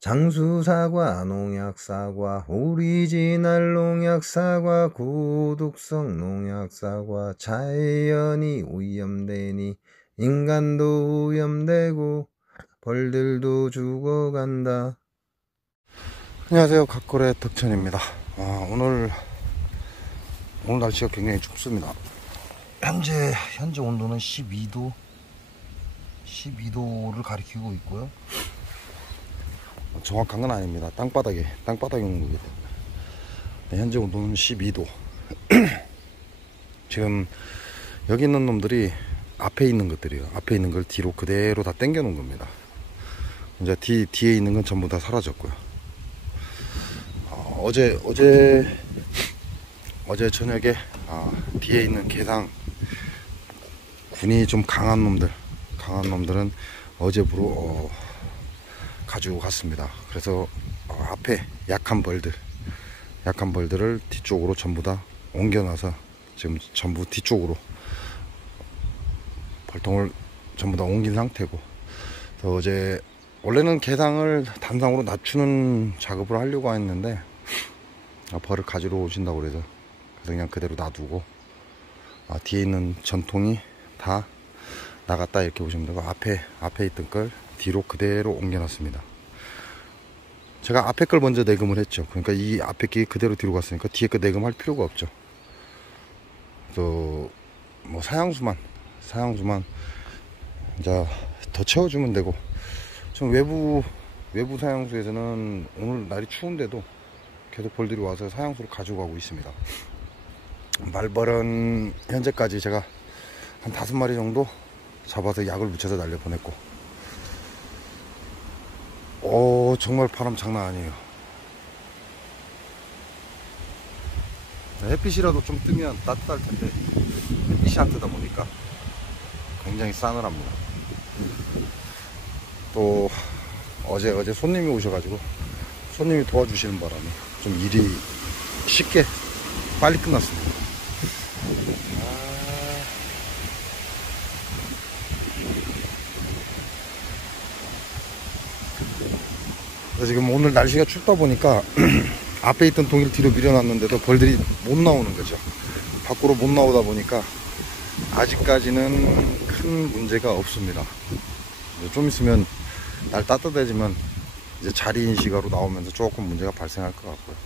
장수사과, 농약사과, 오리지널 농약사과, 고독성 농약사과, 자연이 오염되니 인간도 오염되고 벌들도 죽어간다. 안녕하세요, 각골의 덕천입니다. 오늘 날씨가 굉장히 춥습니다. 현재 온도는 12도를 가리키고 있고요. 정확한 건 아닙니다. 땅바닥에 온도이기 때문에. 현재 온도는 12도. 지금 여기 있는 놈들이 앞에 있는 것들이요. 앞에 있는 걸 뒤로 그대로 다 당겨 놓은 겁니다. 이제 뒤에 있는 건 전부 다 사라졌고요. 어제 저녁에 뒤에 있는 개상 군이 좀 강한 놈들은 어제부로 가지고 갔습니다. 그래서 앞에 약한 벌들을 뒤쪽으로 전부 다 옮겨놔서 지금 전부 뒤쪽으로 벌통을 전부 다 옮긴 상태고, 그래서 어제 원래는 개상을 단상으로 낮추는 작업을 하려고 했는데 벌을 가지러 오신다고 그래서 그냥 그대로 놔두고 뒤에 있는 전통이 다 나갔다 이렇게 보시면 되고, 앞에 있던 걸 뒤로 그대로 옮겨놨습니다. 제가 앞에 걸 먼저 내금을 했죠. 그러니까 이 앞에 게 그대로 뒤로 갔으니까 뒤에 거 내금할 필요가 없죠. 또 뭐 사양수만 이제 더 채워주면 되고, 좀 외부 사양수에서는 오늘 날이 추운데도 계속 벌들이 와서 사양수를 가지고 가고 있습니다. 말벌은 현재까지 제가 한 5마리 정도 잡아서 약을 묻혀서 날려보냈고, 정말 바람 장난 아니에요. 햇빛이라도 좀 뜨면 따뜻할 텐데 햇빛이 안 뜨다 보니까 굉장히 싸늘합니다. 또 어제 손님이 오셔가지고 손님이 도와주시는 바람에 좀 일이 쉽게 빨리 끝났습니다. 지금 오늘 날씨가 춥다 보니까 앞에 있던 동이를 뒤로 밀어놨는데도 벌들이 못 나오는 거죠. 밖으로 못 나오다 보니까 아직까지는 큰 문제가 없습니다. 좀 있으면 날 따뜻해지면 이제 자리인 시가로 나오면서 조금 문제가 발생할 것 같고요.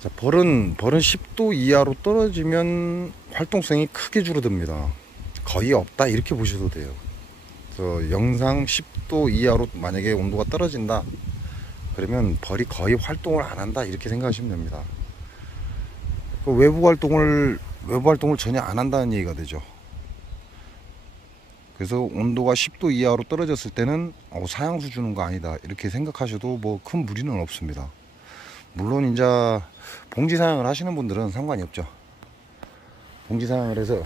자, 벌은 10도 이하로 떨어지면 활동성이 크게 줄어듭니다. 거의 없다 이렇게 보셔도 돼요. 그래서 영상 10도 이하로 만약에 온도가 떨어진다 그러면 벌이 거의 활동을 안 한다 이렇게 생각하시면 됩니다. 그 외부 활동을 전혀 안 한다는 얘기가 되죠. 그래서 온도가 10도 이하로 떨어졌을 때는 사양수 주는 거 아니다 이렇게 생각하셔도 뭐 큰 무리는 없습니다. 물론 이제 봉지 사양을 하시는 분들은 상관이 없죠. 봉지 사양을 해서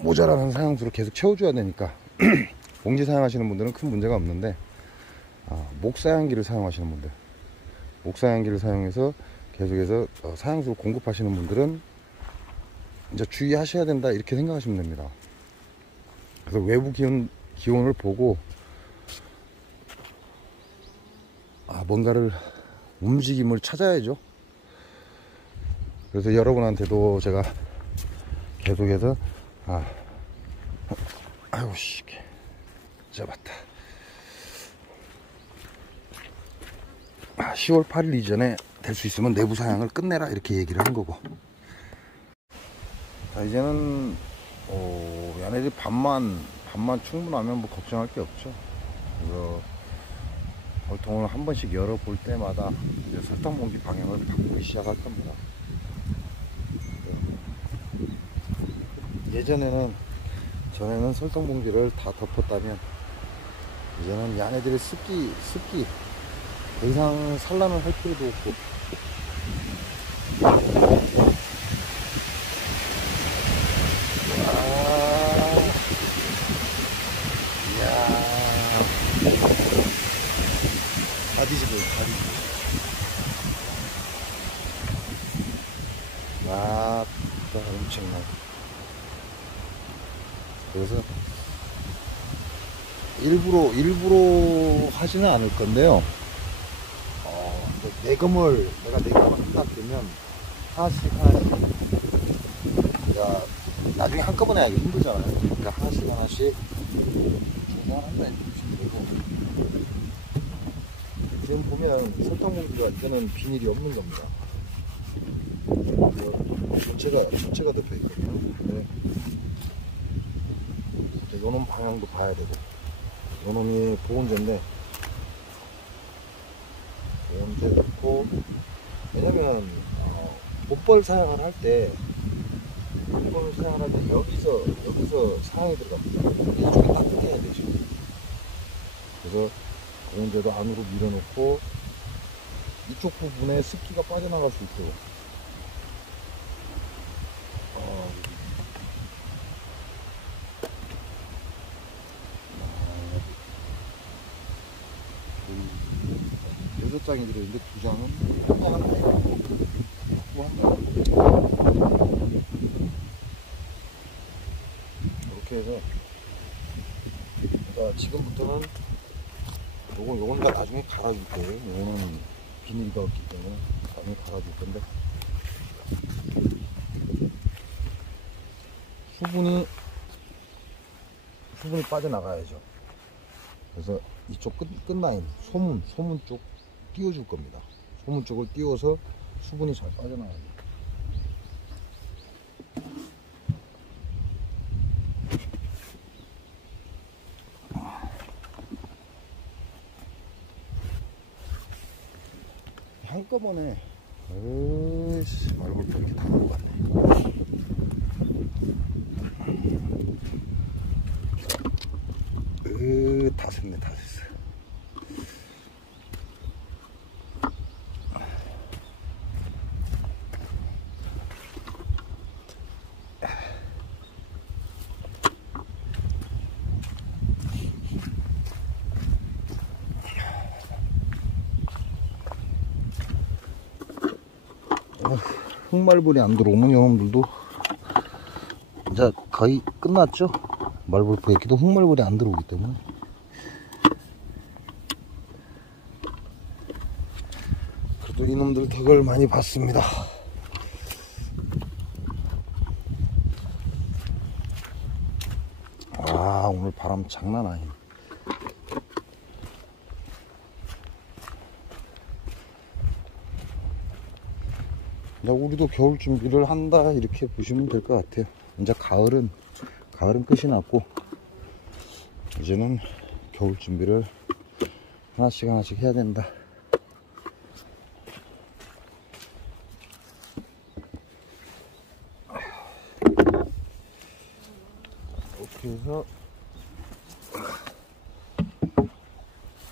모자라는 사양수를 계속 채워줘야 되니까 봉지 사양하시는 분들은 큰 문제가 없는데, 목사양기를 사용하시는 분들, 목사양기를 사용해서 계속해서 사양수를 공급하시는 분들은 이제 주의하셔야 된다 이렇게 생각하시면 됩니다. 그래서 외부 기온을 보고 뭔가를 움직임을 찾아야죠. 그래서 여러분한테도 제가 계속해서 아이고 씨 잡았다. 10월 8일 이전에 될 수 있으면 내부 사양을 끝내라 이렇게 얘기를 한 거고, 자 이제는 얘네들이 밤만 충분하면 뭐 걱정할 게 없죠. 그래서 벌통을 한 번씩 열어볼 때마다 이제 설탕봉지 방향을 바꾸기 시작할 겁니다. 전에는 설탕봉지를 다 덮었다면 이제는 얘네들의 습기 더 이상 산란을 할 필요도 없고, 이야 다 뒤집어요. 진짜 엄청나요. 그래서 일부러 하지는 않을 건데요. 내가 내금을 생각되면 하나씩 그러니까 나중에 한꺼번에 하기 힘들잖아요. 그러니까 하나씩 중간한다 이렇게 보시면 되고, 지금 보면 설탕봉지가 이거는 비닐이 없는 겁니다. 전체가 덮여 있거든요. 근데 요놈 방향도 봐야 되고, 요놈이 보온제인데 보온제 넣고, 왜냐면 봇벌 사용을 할 때 여기서 상황이 들어갑니다. 이쪽에 따뜻해야 되죠. 그래서 보온제도 안으로 밀어놓고 이쪽 부분에 습기가 빠져나갈 수 있도록 여섯 장이 들어있는데 두 장은 이렇게 해서, 그러니까 지금부터는 요건 다 나중에 갈아줄 거예요. 요거는 비닐이 없기 때문에 나중에 갈아줄 건데, 수분이 빠져나가야죠. 그래서 이쪽 끝라인 소문 쪽 띄워줄 겁니다. 소문 쪽을 띄워서 수분이 잘 빠져나가요. 한꺼번에 으이씨 말고 이렇게 다 먹었네. 다 샜네. 다 샜어. 흑말벌이 안 들어오면 이놈들도 이제 거의 끝났죠. 말벌 포획기도 흑말벌이 안 들어오기 때문에. 그래도 이놈들 덕을 많이 봤습니다. 오늘 바람 장난 아니네. 우리도 겨울 준비를 한다 이렇게 보시면 될 것 같아요. 이제 가을은 끝이 났고, 이제는 겨울 준비를 하나씩 해야 된다. 이렇게 해서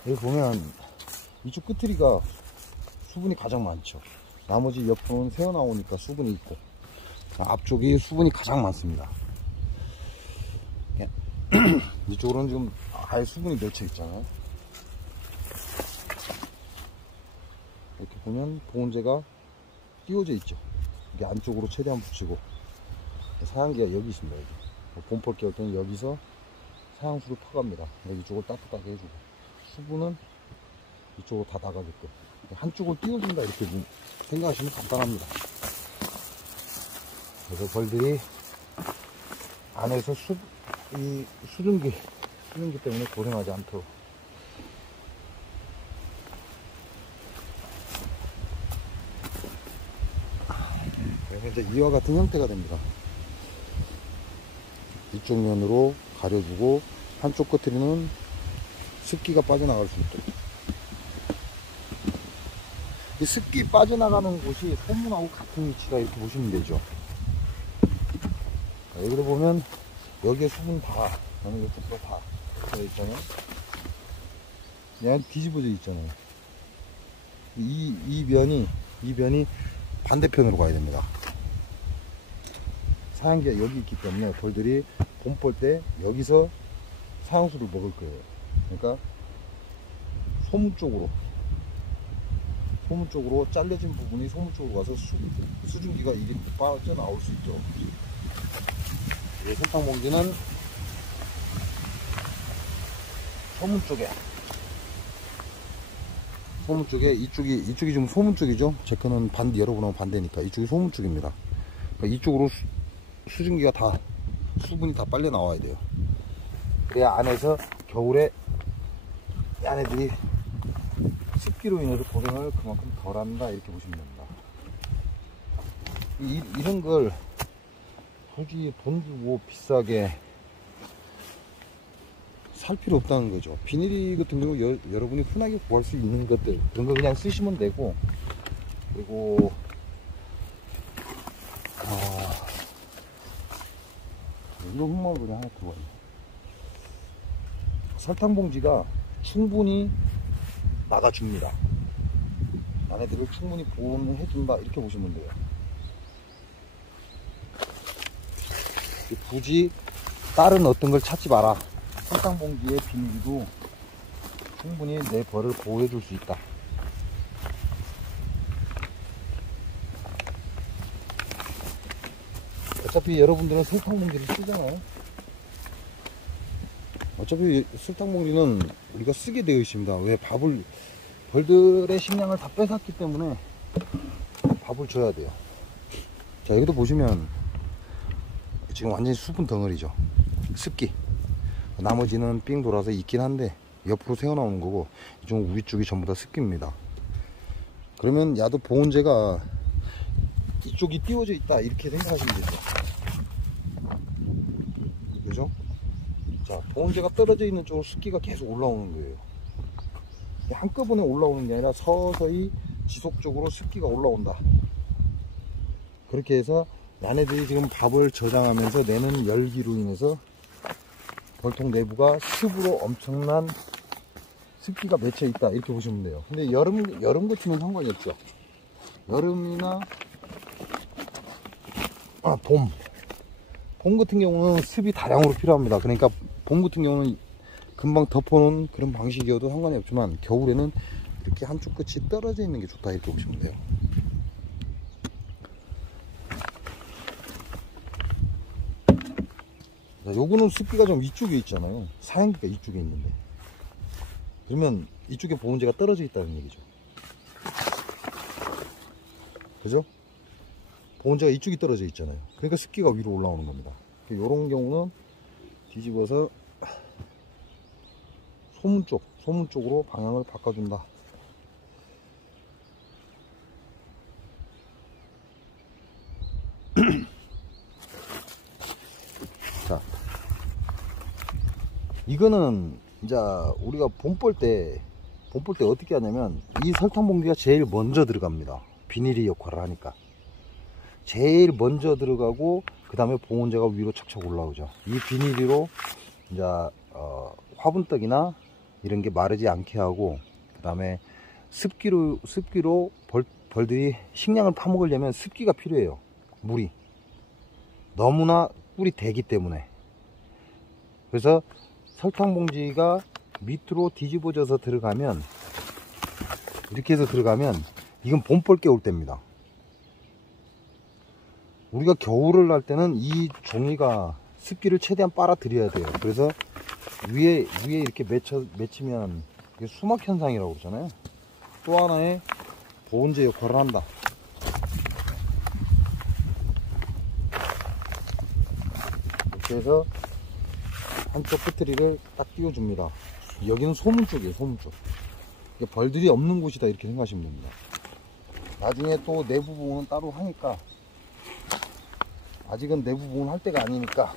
여기 보면 이쪽 끝트리가 수분이 가장 많죠. 나머지 옆으로는 새어나오니까 수분이 있고, 앞쪽이 수분이 가장 많습니다. 이쪽으로는 지금 아예 수분이 맺혀 있잖아요. 이렇게 보면 보온제가 띄워져 있죠. 이게 안쪽으로 최대한 붙이고, 사양기가 여기 있습니다. 여기 봄벌 깨울 때는 여기서 사양수를 퍼갑니다. 이쪽을 따뜻하게 해주고, 수분은 이쪽으로 다 나가게끔 한쪽을 띄워준다 이렇게 생각하시면 간단합니다. 그래서 벌들이 안에서 수증기 때문에 고생하지 않도록. 그래서 이제 이와 같은 형태가 됩니다. 이쪽 면으로 가려주고, 한쪽 끝에는 습기가 빠져나갈 수 있도록. 이 습기 빠져나가는 곳이 소문하고 같은 위치가 이렇게 보시면 되죠. 여기로 보면 여기에 수분 다, 이쪽도 다 있잖아요. 그냥 뒤집어져 있잖아요. 이 변이 반대편으로 가야 됩니다. 사양기가 여기 있기 때문에 벌들이 봄벌 때 여기서 사양수를 먹을 거예요. 그러니까 소문 쪽으로 잘려진 부분이 소문 쪽으로 가서 수증기가 이게 빠져나올 수 있도록. 설탕봉지는 소문 쪽에 이쪽이 지금 소문 쪽이죠. 제 거는 반대, 여러분하고 반대니까 이쪽이 소문 쪽입니다. 그러니까 이쪽으로 수증기가 다, 수분이 다 빨려 나와야 돼요. 그래야 안에서 겨울에 얘네들이 습기로 인해서 고생을 그만큼 덜 한다, 이렇게 보시면 됩니다. 이런 걸 굳이 돈 주고 비싸게 살 필요 없다는 거죠. 비닐이 같은 경우 여러분이 흔하게 구할 수 있는 것들, 그런 거 그냥 쓰시면 되고, 그리고 이거 흙마물이 하나 들어와요. 설탕 봉지가 충분히 막아줍니다. 얘네들을 충분히 보호는 해준다, 이렇게 보시면 돼요. 굳이 다른 어떤 걸 찾지 마라. 설탕 봉지의 비닐도 충분히 내 벌을 보호해 줄 수 있다. 어차피 여러분들은 설탕 봉지를 쓰잖아요. 어차피 설탕 봉지는 우리가 쓰게 되어 있습니다. 왜? 벌들의 식량을 다 뺏었기 때문에 밥을 줘야 돼요. 자, 여기도 보시면 지금 완전히 수분 덩어리죠. 습기. 나머지는 삥 돌아서 있긴 한데 옆으로 새어나오는 거고, 이쪽 위쪽이 전부 다 습기입니다. 그러면 야도 보온재가 이쪽이 띄워져 있다, 이렇게 생각하시면 되죠. 그죠? 자, 보온재가 떨어져 있는 쪽으로 습기가 계속 올라오는 거예요. 한꺼번에 올라오는 게 아니라 서서히 지속적으로 습기가 올라온다. 그렇게 해서 얘네들이 지금 밥을 저장하면서 내는 열기로 인해서 벌통 내부가 습으로 엄청난 습기가 맺혀 있다, 이렇게 보시면 돼요. 근데 여름 같으면 상관이 없죠. 여름이나 봄 같은 경우는 습이 다량으로 필요합니다. 그러니까 봄 같은 경우는 금방 덮어놓은 그런 방식이어도 상관이 없지만, 겨울에는 이렇게 한쪽 끝이 떨어져 있는 게 좋다, 이렇게 보시면 돼요. 자, 요거는 습기가 좀 위쪽에 있잖아요. 사양기가 이쪽에 있는데, 그러면 이쪽에 보온재가 떨어져 있다는 얘기죠. 그죠? 보온재가 이쪽이 떨어져 있잖아요. 그러니까 습기가 위로 올라오는 겁니다. 요런 경우는 뒤집어서 소문 쪽으로 방향을 바꿔준다. 자, 이거는 이제 우리가 봄 볼 때 어떻게 하냐면, 이 설탕 봉지가 제일 먼저 들어갑니다. 비닐이 역할을 하니까 제일 먼저 들어가고, 그 다음에 보온재가 위로 척척 올라오죠. 이 비닐로 이제 화분떡이나 이런 게 마르지 않게 하고, 그 다음에 습기로 벌들이 식량을 파먹으려면 습기가 필요해요. 물이 너무나 꿀이 되기 때문에. 그래서 설탕 봉지가 밑으로 뒤집어져서 들어가면, 이렇게 해서 들어가면, 이건 봄벌 깨울 때입니다. 우리가 겨울을 날 때는 이 종이가 습기를 최대한 빨아들여야 돼요. 그래서 위에 이렇게 맺히면 이게 수막 현상이라고 그러잖아요. 또 하나의 보온재 역할을 한다. 이렇게 해서 한쪽 끝트리를 딱 띄워줍니다. 여기는 소문 쪽이에요, 소문 쪽. 벌들이 없는 곳이다, 이렇게 생각하시면 됩니다. 나중에 또 내부 보온은 따로 하니까, 아직은 내부 보온 할 때가 아니니까,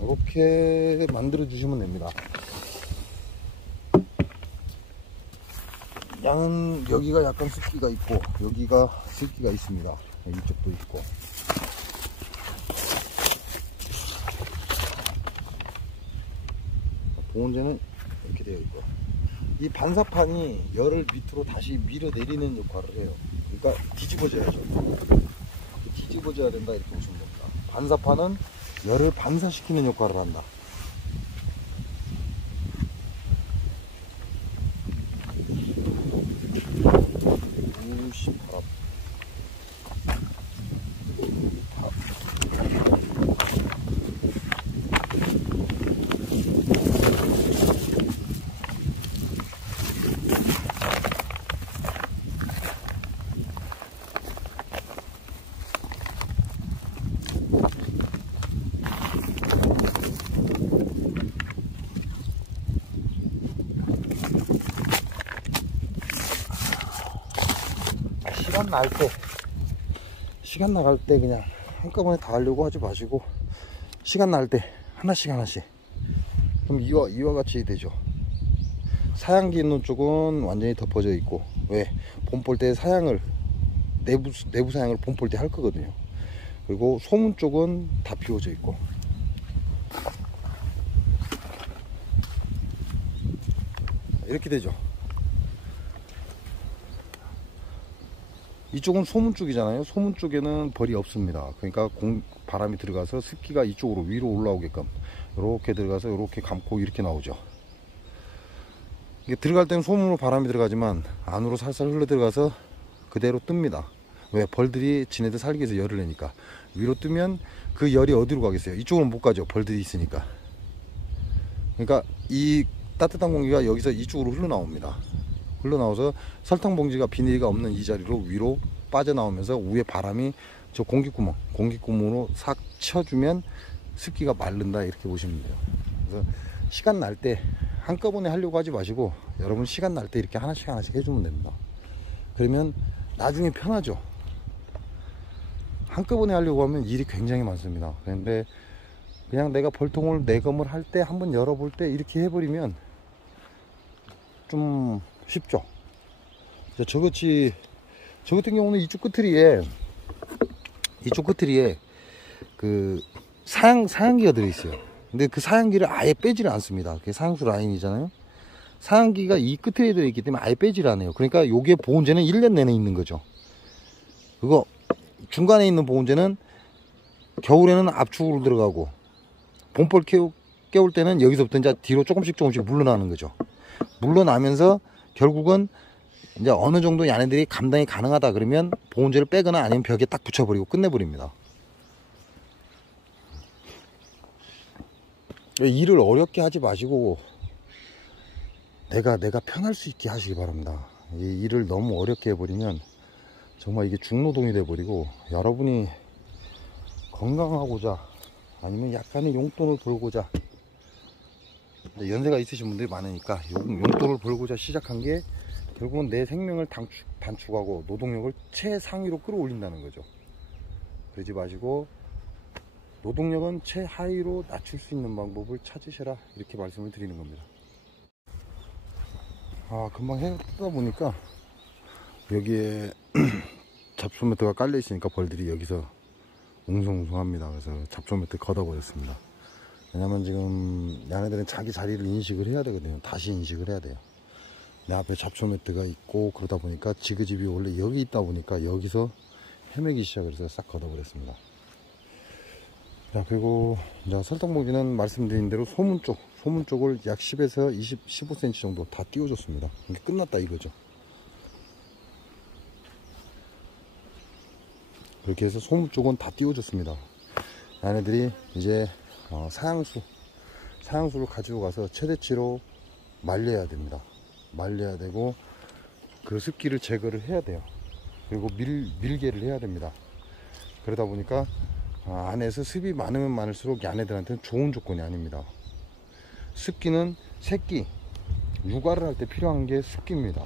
이렇게 만들어 주시면 됩니다. 양은 여기가 약간 습기가 있고, 여기가 습기가 있습니다. 이쪽도 있고. 보온재는 이렇게 되어 있고, 이 반사판이 열을 밑으로 다시 밀어내리는 역할을 해요. 그러니까 뒤집어져야죠. 뒤집어져야 된다, 이렇게 보시면 됩니다. 반사판은 열을 반사시키는 역할을 한다. 바람. 시간 나갈 때 그냥 한꺼번에 다 하려고 하지 마시고, 시간 날 때 하나씩 그럼 이와 같이 되죠. 사양기 있는 쪽은 완전히 덮어져 있고, 왜? 봄볼 때 사양을, 내부 사양을 봄볼 때 할 거거든요. 그리고 소문 쪽은 다 비워져 있고, 이렇게 되죠. 이쪽은 소문 쪽이잖아요. 소문 쪽에는 벌이 없습니다. 그러니까 바람이 들어가서 습기가 이쪽으로 위로 올라오게끔 이렇게 들어가서 이렇게 감고 이렇게 나오죠. 이게 들어갈 때는 소문으로 바람이 들어가지만 안으로 살살 흘러 들어가서 그대로 뜹니다. 왜? 벌들이 지네들 살기 위해서 열을 내니까. 위로 뜨면 그 열이 어디로 가겠어요? 이쪽으로 못 가죠. 벌들이 있으니까. 그러니까 이 따뜻한 공기가 여기서 이쪽으로 흘러나옵니다. 흘러나와서 설탕봉지가 비닐이 없는 이 자리로 위로 빠져나오면서 위에 바람이 저 공기구멍으로 싹 쳐주면 습기가 마른다, 이렇게 보시면 돼요. 그래서 시간 날 때 한꺼번에 하려고 하지 마시고, 여러분 시간 날 때 이렇게 하나씩 해주면 됩니다. 그러면 나중에 편하죠. 한꺼번에 하려고 하면 일이 굉장히 많습니다. 그런데 그냥 내가 벌통을 내검을 할 때 한번 열어볼 때 이렇게 해버리면 좀 쉽죠. 저 같은 경우는 이쪽 끝트리에 그 사양기가 들어있어요. 근데 그 사양기를 아예 빼지를 않습니다. 그게 사양수 라인이잖아요. 사양기가 이 끝에 들어있기 때문에 아예 빼지를 않아요. 그러니까 요게 보온재는 1년 내내 있는 거죠. 그거 중간에 있는 보온재는 겨울에는 압축으로 들어가고, 봄벌 깨울 때는 여기서부터 이제 뒤로 조금씩 물러나는 거죠. 물러나면서 결국은 이제 어느 정도 얘네들이 감당이 가능하다 그러면 보온재를 빼거나 아니면 벽에 딱 붙여버리고 끝내버립니다. 일을 어렵게 하지 마시고 내가 편할 수 있게 하시기 바랍니다. 이 일을 너무 어렵게 해버리면 정말 이게 중노동이 돼버리고, 여러분이 건강하고자 아니면 약간의 용돈을 벌고자, 연세가 있으신 분들이 많으니까 용돈을 벌고자 시작한 게 결국은 내 생명을 단축하고 노동력을 최상위로 끌어올린다는 거죠. 그러지 마시고 노동력은 최하위로 낮출 수 있는 방법을 찾으셔라, 이렇게 말씀을 드리는 겁니다. 금방 해가 뜨다 보니까 여기에 잡초 매트가 깔려 있으니까 벌들이 여기서 웅성웅성합니다. 그래서 잡초 매트 걷어버렸습니다. 왜냐면 지금 얘네들은 자기 자리를 인식을 해야 되거든요. 다시 인식을 해야 돼요. 내 앞에 잡초 매트가 있고 그러다 보니까 지그집이 원래 여기 있다 보니까 여기서 헤매기 시작을 해서 싹 걷어버렸습니다. 자, 그리고 이제 설탕봉지는 말씀드린 대로 소문 쪽을 약 10에서 15cm 정도 다 띄워줬습니다. 이게 끝났다 이거죠. 그렇게 해서 소문 쪽은 다 띄워줬습니다. 얘네들이 이제 사양수를 가지고 가서 최대치로 말려야 됩니다. 말려야 되고 그 습기를 제거를 해야 돼요. 그리고 밀개를 해야 됩니다. 그러다 보니까 안에서 습이 많으면 많을수록 얘네들한테는 좋은 조건이 아닙니다. 습기는 새끼 육아를 할 때 필요한 게 습기입니다.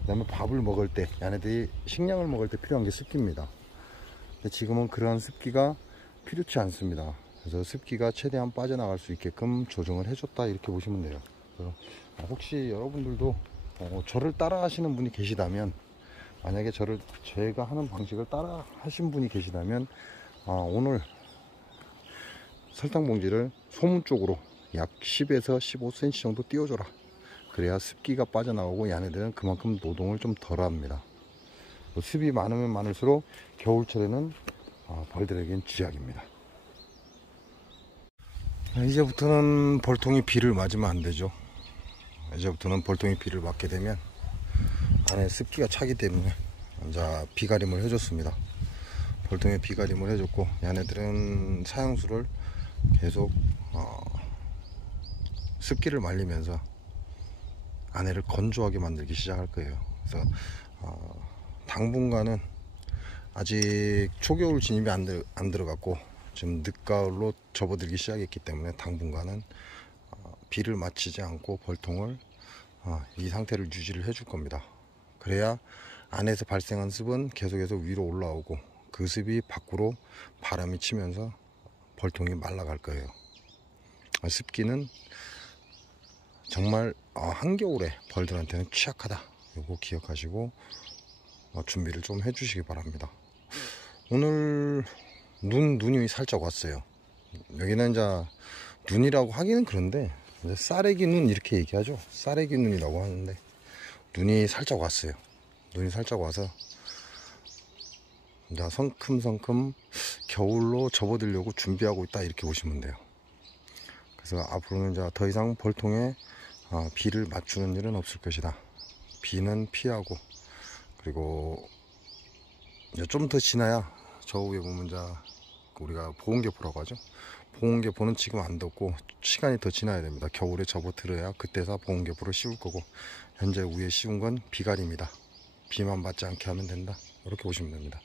그 다음에 밥을 먹을 때, 얘네들이 식량을 먹을 때 필요한 게 습기입니다. 근데 지금은 그러한 습기가 필요치 않습니다. 그래서 습기가 최대한 빠져나갈 수 있게끔 조정을 해줬다, 이렇게 보시면 돼요. 그래서 혹시 여러분들도 저를 따라 하시는 분이 계시다면, 만약에 제가 하는 방식을 따라 하신 분이 계시다면 오늘 설탕봉지를 소문 쪽으로 약 10에서 15cm 정도 띄워줘라. 그래야 습기가 빠져나오고 얘네들은 그만큼 노동을 좀 덜 합니다. 습이 많으면 많을수록 겨울철에는 벌들에겐 쥐약입니다. 이제부터는 벌통이 비를 맞으면 안 되죠. 이제부터는 벌통이 비를 맞게 되면 안에 습기가 차기 때문에 이제 비가림을 해줬습니다. 벌통에 비가림을 해줬고, 얘네들은 사양수를 계속 습기를 말리면서 안에를 건조하게 만들기 시작할 거예요. 그래서 당분간은 아직 초겨울 진입이 안 들어갔고 지금 늦가을로 접어들기 시작했기 때문에 당분간은 비를 맞히지 않고 벌통을 이 상태를 유지를 해줄 겁니다. 그래야 안에서 발생한 습은 계속해서 위로 올라오고 그 습이 밖으로 바람이 치면서 벌통이 말라갈 거예요. 습기는 정말 한겨울에 벌들한테는 취약하다. 요거 기억하시고 준비를 좀 해주시기 바랍니다. 오늘 눈이 살짝 왔어요. 여기는 이제 눈이라고 하기는 그런데 이제 쌀애기 눈 이렇게 얘기하죠. 쌀애기 눈이라고 하는데 눈이 살짝 왔어요. 눈이 살짝 와서 이제 성큼성큼 겨울로 접어들려고 준비하고 있다 이렇게 보시면 돼요. 그래서 앞으로는 이제 더 이상 벌통에 비를 맞추는 일은 없을 것이다. 비는 피하고, 그리고 이제 좀 더 지나야 저 위에 보면 이제 우리가 보온개포라고 하죠. 보온개포는 지금 안 덥고 시간이 더 지나야 됩니다. 겨울에 접어들어야 그때서 보온개포를 씌울 거고, 현재 위에 씌운 건 비갈입니다. 비만 맞지 않게 하면 된다. 이렇게 보시면 됩니다.